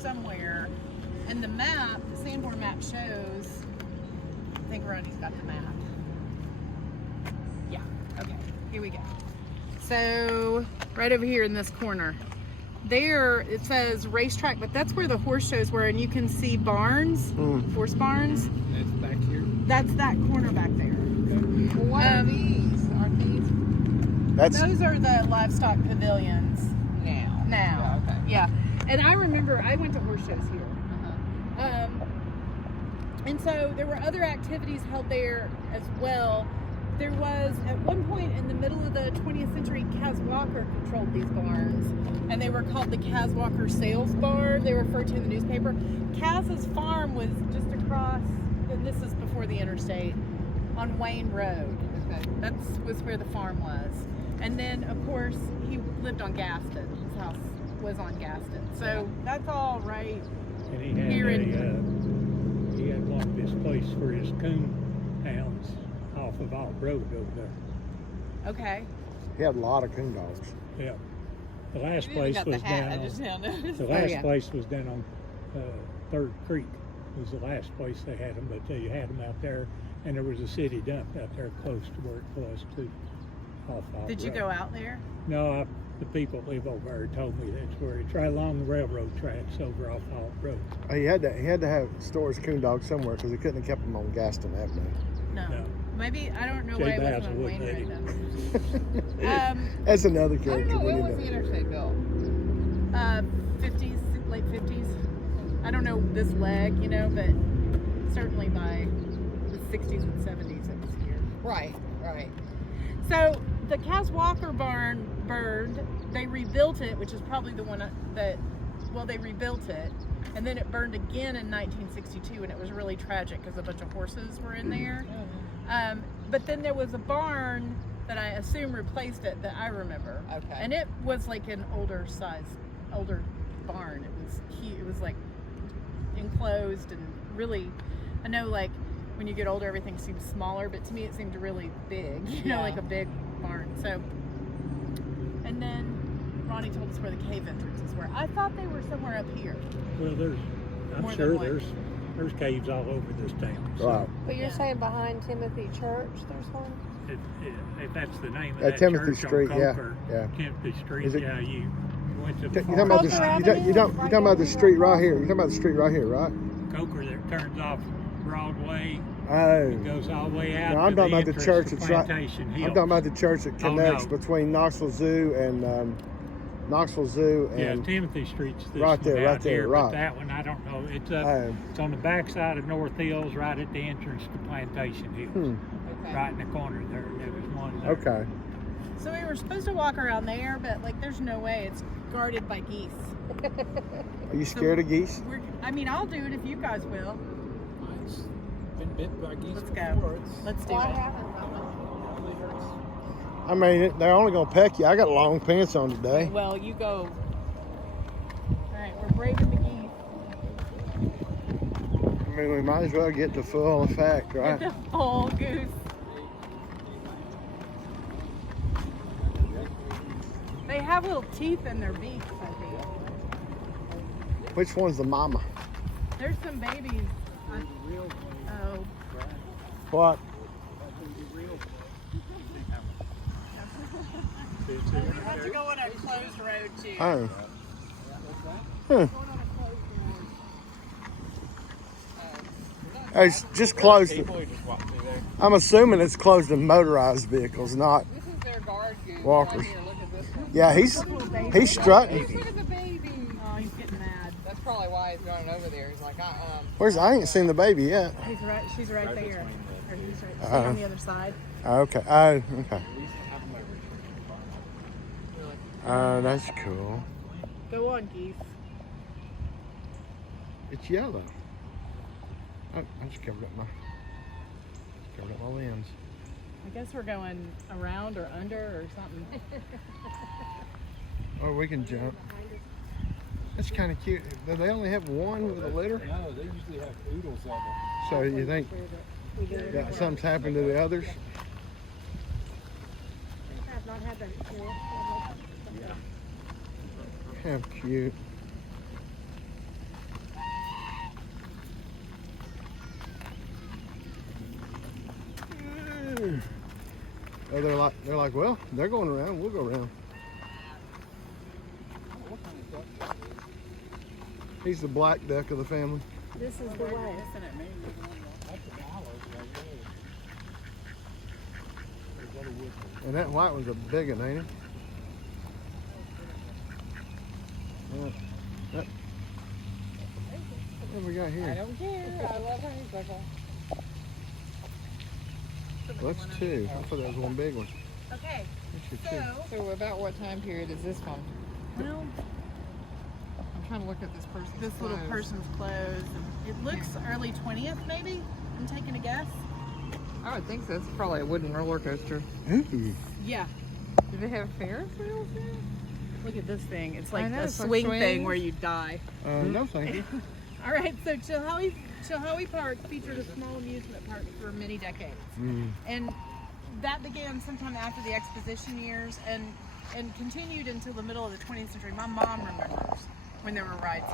somewhere. And the map, the Sanborn map shows, I think Ronnie's got the map. Yeah, okay, here we go. So, right over here in this corner. There, it says racetrack, but that's where the horse shows were, and you can see barns, horse barns. That's back here? That's that corner back there. Okay. Well, what are these? Aren't these? Those are the livestock pavilions. Now. Now. Yeah, okay. Yeah. And I remember I went to horse shows here. And so there were other activities held there as well. There was, at one point in the middle of the 20th century, Kaz Walker controlled these barns. And they were called the Kaz Walker Sales Barn. They were referred to in the newspaper. Kaz's farm was just across, and this is before the interstate, on Wayne Road. Okay. That was where the farm was. And then, of course, he lived on Gaston. His house was on Gaston. So that's all right. And he had he had one of his place for his coon hounds off of Alt Road over there. Okay. He had a lot of coon dogs. Yeah. The last place was down on, the last place was down on Third Creek. Was the last place they had them, but they had them out there, and there was a city dump out there close to where it was too. Off Alt Did you Road. go out there? No, the people that live over there told me that's where it's right along the railroad tracks over off Alt Road. He had to have store his coon dogs somewhere because he couldn't have kept them on Gaston Avenue. No. Maybe, I don't know Jay why it Basil wasn't on wouldn't Wayne let Road then. That's another I don't character. know, we when need was to- the interstate built? 50s, late 50s. I don't know this leg, but certainly by the 60s and 70s it was here. Right, right. So the Kaz Walker barn burned. They rebuilt it, which is probably the one that, they rebuilt it. And then it burned again in 1962, and it was really tragic because a bunch of horses were in there. But then there was a barn that I assume replaced it that I remember. Okay. And it was like an older barn. It was huge. It was like enclosed and really, I know like when you get older everything seems smaller, but to me it seemed really big, like a big barn. So, and then Ronnie told us where the cave entrances were. I thought they were somewhere up here. Well, I'm More sure than one. there's caves all over this town. So Right. But you're saying behind Timothy Church, there's one? if that's the name of At that Timothy church Street, on yeah, Coker, yeah. Timothy Street, Is it- you went to You the talking about Coker the Avenue? you talking about the street right here? You talking about the street right here, right? Coker that turns off Broadway. Oh. It goes all the way out No, I'm to talking the about the entrance church to that's right. Plantation I'm Hill. talking about the church that connects no. between Knoxville Zoo and Knoxville Zoo Yeah, and Timothy Street's this Right there, one right out there, here, right. but that one I don't know. It's up. Oh. It's on the backside of North Hills, right at the entrance to Plantation Hills, Okay. right in the corner there. There was one there. okay. So we were supposed to walk around there, but like there's no way. It's guarded by geese. Are you scared of geese? I'll do it if you guys will. Mine's been bit by geese Let's before. go. Let's do Why it. haven't It really hurts. I mean, they're only gonna peck you. I got long pants on today. Well, you go. All right, we're braving the geese. I mean, we might as well get the full effect, right? Get the full goose. They have little teeth in their beaks, I think. Which one's the mama? There's some babies. Oh, What? we have to go on a closed road too. Oh. Going on a closed road. It's just closed. People who just walk through there. I'm assuming it's closed to motorized vehicles, not. This is their guard goose. Walkers. Right here, look at this one. Yeah, he's strutting. Look at the baby. Oh, he's getting mad. That's probably why he's running over there. He's like, Where's? I ain't seen the baby yet. He's right. She's right there. Or he's right. Uh-huh. On the other side. Okay. Oh, okay. That's cool. Go on, geese. It's yellow. Oh, I just covered up my lens. I guess we're going around or under or something. Or we can jump. That's kind of cute. Do they only have one with a litter? No, they usually have oodles of them. So you think that something's happened to the others? I've not had that before. How cute. Oh, they're like, well, they're going around. We'll go around. He's the black duck of the family. This is the way. And that white one's a big one, ain't it? What have we got I here? don't care. I love honeysuckle. Well, that's two. I thought that was one big one. Okay, That's your two. So about what time period is this one? well, I'm trying to look at this person's this little clothes. person's clothes. It looks early 20th, maybe. I'm taking a guess. I would think so. It's probably a wooden roller coaster. Ooh. Yeah. Do they have Ferris wheels there? Look at this thing. It's I like know, a it's like swing thing swings. where you die. No, thank you. All right, so Chilhowee Park featured a small amusement park for many decades. And that began sometime after the exposition years and continued until the middle of the 20th century. My mom remembers when there were rides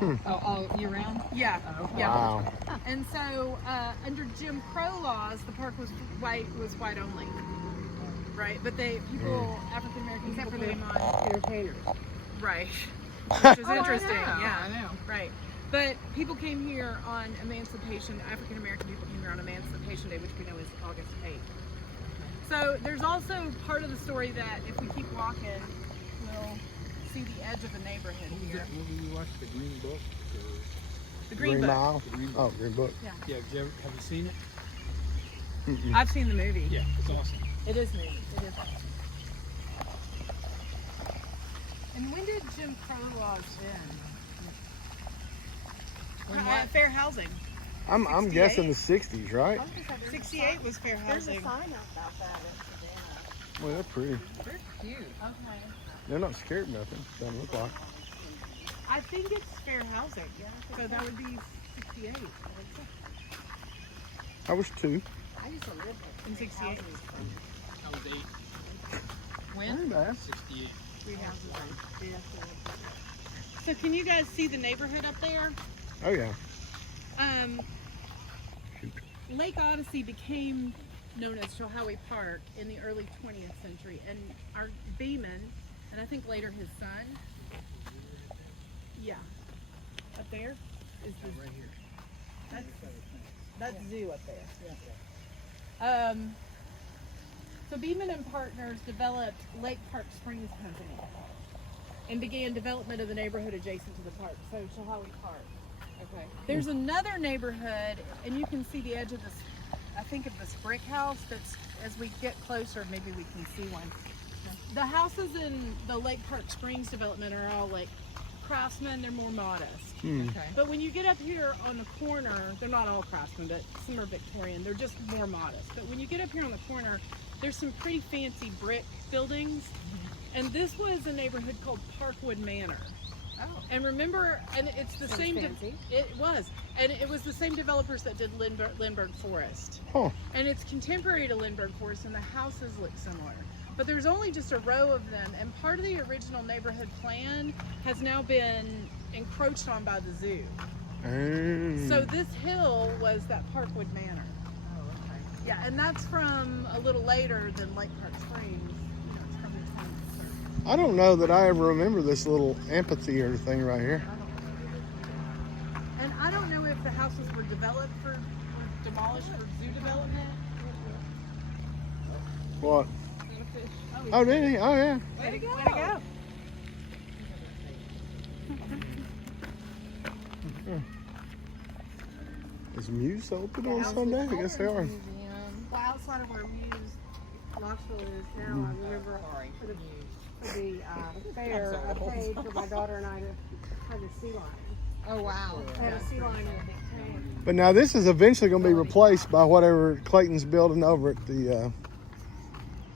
here. Oh, year round? Yeah, Okay. yeah. Wow. And so under Jim Crow laws, the park was white only, right? But people, African American people came on, Entertainers. right? Which is Oh, interesting. I know. Yeah, I know. right. But people came here on Emancipation. African American people came here on Emancipation Day, which we know is August 8th. So there's also part of the story that if we keep walking, we'll see the edge of a neighborhood What was here. that movie you watched, The Green Book? Or, The Green Book. Mile. The Green Oh, Book. Green Book. Yeah, have you seen it? I've seen the movie. Yeah, it's awesome. It is movie. It is awesome. And when did Jim Crow laws end? Fair housing. I'm guessing the 60s, right? 68 was fair There's a housing. sign about that at Savannah. Well, they're pretty. They're cute. Okay. They're not scared of nothing. Doesn't look like. I think it's fair housing. So that would be 68. I was two. I used to live there. In 68. I was 8, When? Bad. 68. Three houses. So can you guys see the neighborhood up there? Oh yeah. Lake Odyssey became known as Chilhowee Park in the early 20th century, and our Beeman, and I think later his son, yeah, up there is the Right here. that's zoo up there. So Beeman and Partners developed Lake Park Springs Company and began development of the neighborhood adjacent to the park, so Chilhowee Park. Okay. There's another neighborhood, and you can see the edge of this, I think of this brick house that's, as we get closer, maybe we can see one. The houses in the Lake Park Springs development are all like craftsmen, they're more modest. Okay. But when you get up here on the corner, they're not all craftsmen, but some are Victorian, they're just more modest. But when you get up here on the corner, there's some pretty fancy brick buildings. And this was a neighborhood called Parkwood Manor. Oh. And remember, and it's the same, fancy. it was, and it was the same developers that did Lindbergh Forest. Huh. And it's contemporary to Lindbergh Forest, and the houses look similar. But there's only just a row of them, and part of the original neighborhood plan has now been encroached on by the zoo. So this hill was that Parkwood Manor. Oh, okay. Yeah, and that's from a little later than Lake Park Springs. You know, it's from the 20th. I don't know that I ever remember this little amphitheater thing right here. And I don't know if the houses were developed were demolished for zoo development. What? Little fish. Oh, did he? Oh, yeah. Way to go. Way to go. Is Muse open on Sunday? I guess they are. Museum. Well, outside of where Muse Knoxville is now, I remember for the fair, I paid for my daughter and I to have a sea lion. Oh, wow. I had a sea lion in a big tank. But now this is eventually going to be replaced by whatever Clayton's building over at the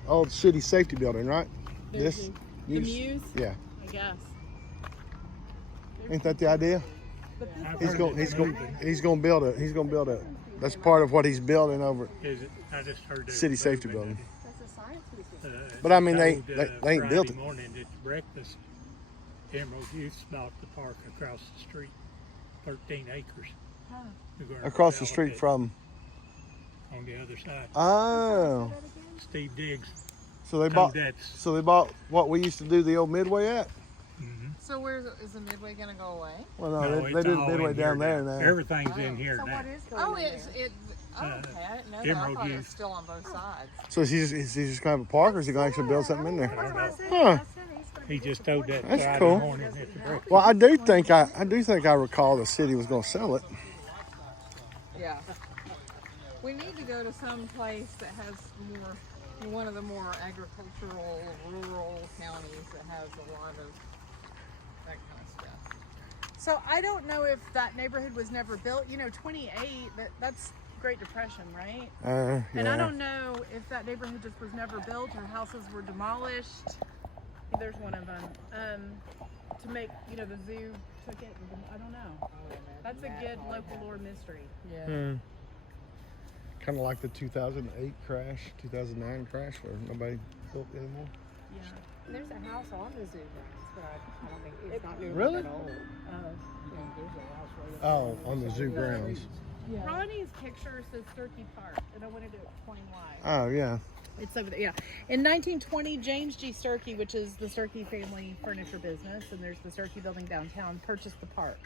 old city safety building, right? This? The Muse? Yeah. I guess. Ain't that the idea? But this I've He's heard going. it's He's going to build it. He's going to build it. That's part of what he's building over. Is it? I just heard City was safety moving building. That's a science museum. it. But I mean, they Told, ain't Friday built it. morning at breakfast, Emerald Youth bought the park across the street, 13 acres. Huh. They're gonna Across the develop street it from. on the other side. Oh, Steve Diggs. so they told bought. that. So they bought what we used to do the old Midway at. So is the Midway gonna go away? Well, no, No, they it's do the all Midway in down here there now. now. Everything's in here So now. what is going Oh, on it's there? it. Oh, okay, I didn't know that. I Emerald thought it was juice. still on both sides. So is he just gonna have a park, or is he gonna actually build something in there? That's what I said. Huh. I said he's gonna He be just told that That's Friday cool. morning at the breakfast. Well, I do think I recall the city was gonna sell it. Yeah. We need to go to some place that has more, one of the more agricultural, rural counties that has a lot of that kind of stuff. So I don't know if that neighborhood was never built. You know, 28, that's Great Depression, right? Yeah. And I don't know if that neighborhood just was never built or houses were demolished. There's one of them. To make, you know, the zoo took it. I don't know. That's a good local lore mystery. Yeah. Kind of like the 2008 crash, 2009 crash, where nobody built anymore. Yeah. There's a house on the zoo grounds, but I don't think it's not new. Really? At all. Oh, on the zoo grounds. Ronnie's picture says Sturkey Park, and I wanted to explain why. Oh yeah. It's over there, yeah. In 1920, James G. Sturkey, which is the Sturkey family furniture business, and there's the Sturkey building downtown, purchased the park.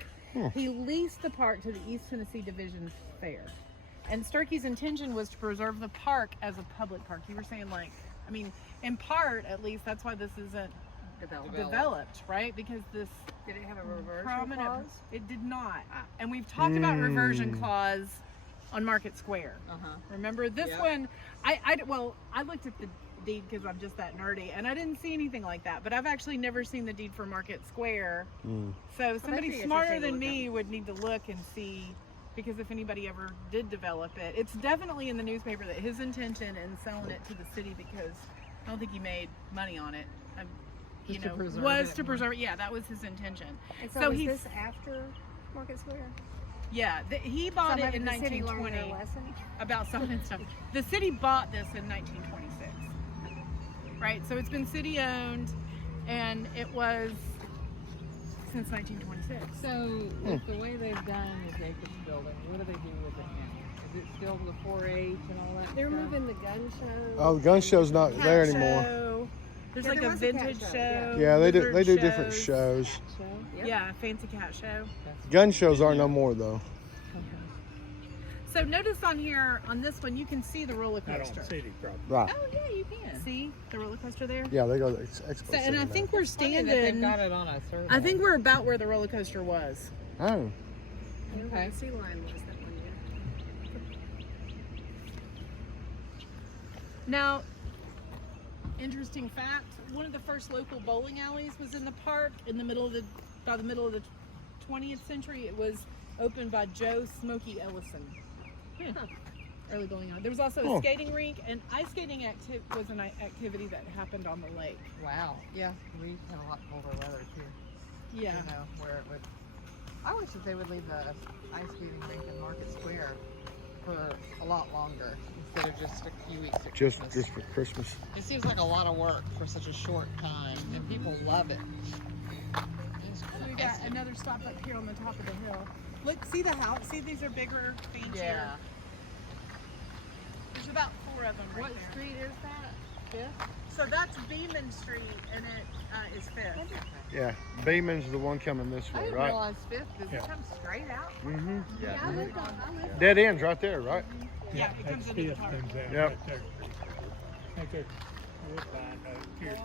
He leased the park to the East Tennessee Division Fair. And Sturkey's intention was to preserve the park as a public park. You were saying, like, I mean, in part, at least, that's why this isn't developed, right? Because this Did it have a reversion prominent, clause? it did not. And we've talked about reversion clause on Market Square. Remember this one? I looked at the deed because I'm just that nerdy, and I didn't see anything like that. But I've actually never seen the deed for Market Square. So somebody be smarter interesting to than look me would need to look and see, because if anybody ever did develop it, it's definitely in the newspaper that his intention in selling it to the city, because I don't think he made money on it. Just to preserve was it. to preserve it. Yeah, that was his intention. And so So is he's- this after Market Square? Yeah, he So bought it maybe in the city learned their 1920 lesson? about selling stuff. The city bought this in 1926, right? So it's been city owned, and it was since 1926. So with the way they've done the Jacobs building, what do they do with it now? Is it still the 4-H and all that They're stuff? moving the gun show. Oh, the gun show's not Cat there anymore. show. There's Yeah, like there a was a cat vintage show, show. Yeah, they do lizard different shows. Show? Yep. Yeah, fancy cat show. Gun shows aren't no more though. So notice on here, on this one, you can see the roller Not on coaster. city property. Right. Oh yeah, you can. See the roller coaster there? Yeah, they go to Expo So, and I Center think we're Funny that they've standing. got it on a survey. I think we're about where the roller coaster was. now. Oh. Okay. The sea lion was that one year. Now, interesting fact: one of the first local bowling alleys was in the park in the middle of the 20th century. It was opened by Joe Smokey Ellison. Early bowling alley. There was also a skating rink, and ice skating was an activity that happened on the lake. Wow. Yeah, we had a lot colder weather too. Yeah. You know, where it would. I wish that they would leave the ice skating rink in Market Square for a lot longer instead of just a few weeks at Just Christmas. for Christmas. It seems like a lot of work for such a short time, and people love it. It's So we got another stop up here on the top of the hill. Look, see the house? See, these are bigger, fancier. Yeah. There's about 4 of them right What there. street is that? Fifth? So that's Beeman Street, and it is 5th. Yeah. Beeman's the one coming this I way, didn't right? realize Fifth. Does Yeah. it come straight out? Mm-hmm. Yeah, I lived on. Dead end's right there, right? Yeah, it comes That's into the fifth park. comes out Yep. right there. I think there's woodbine here.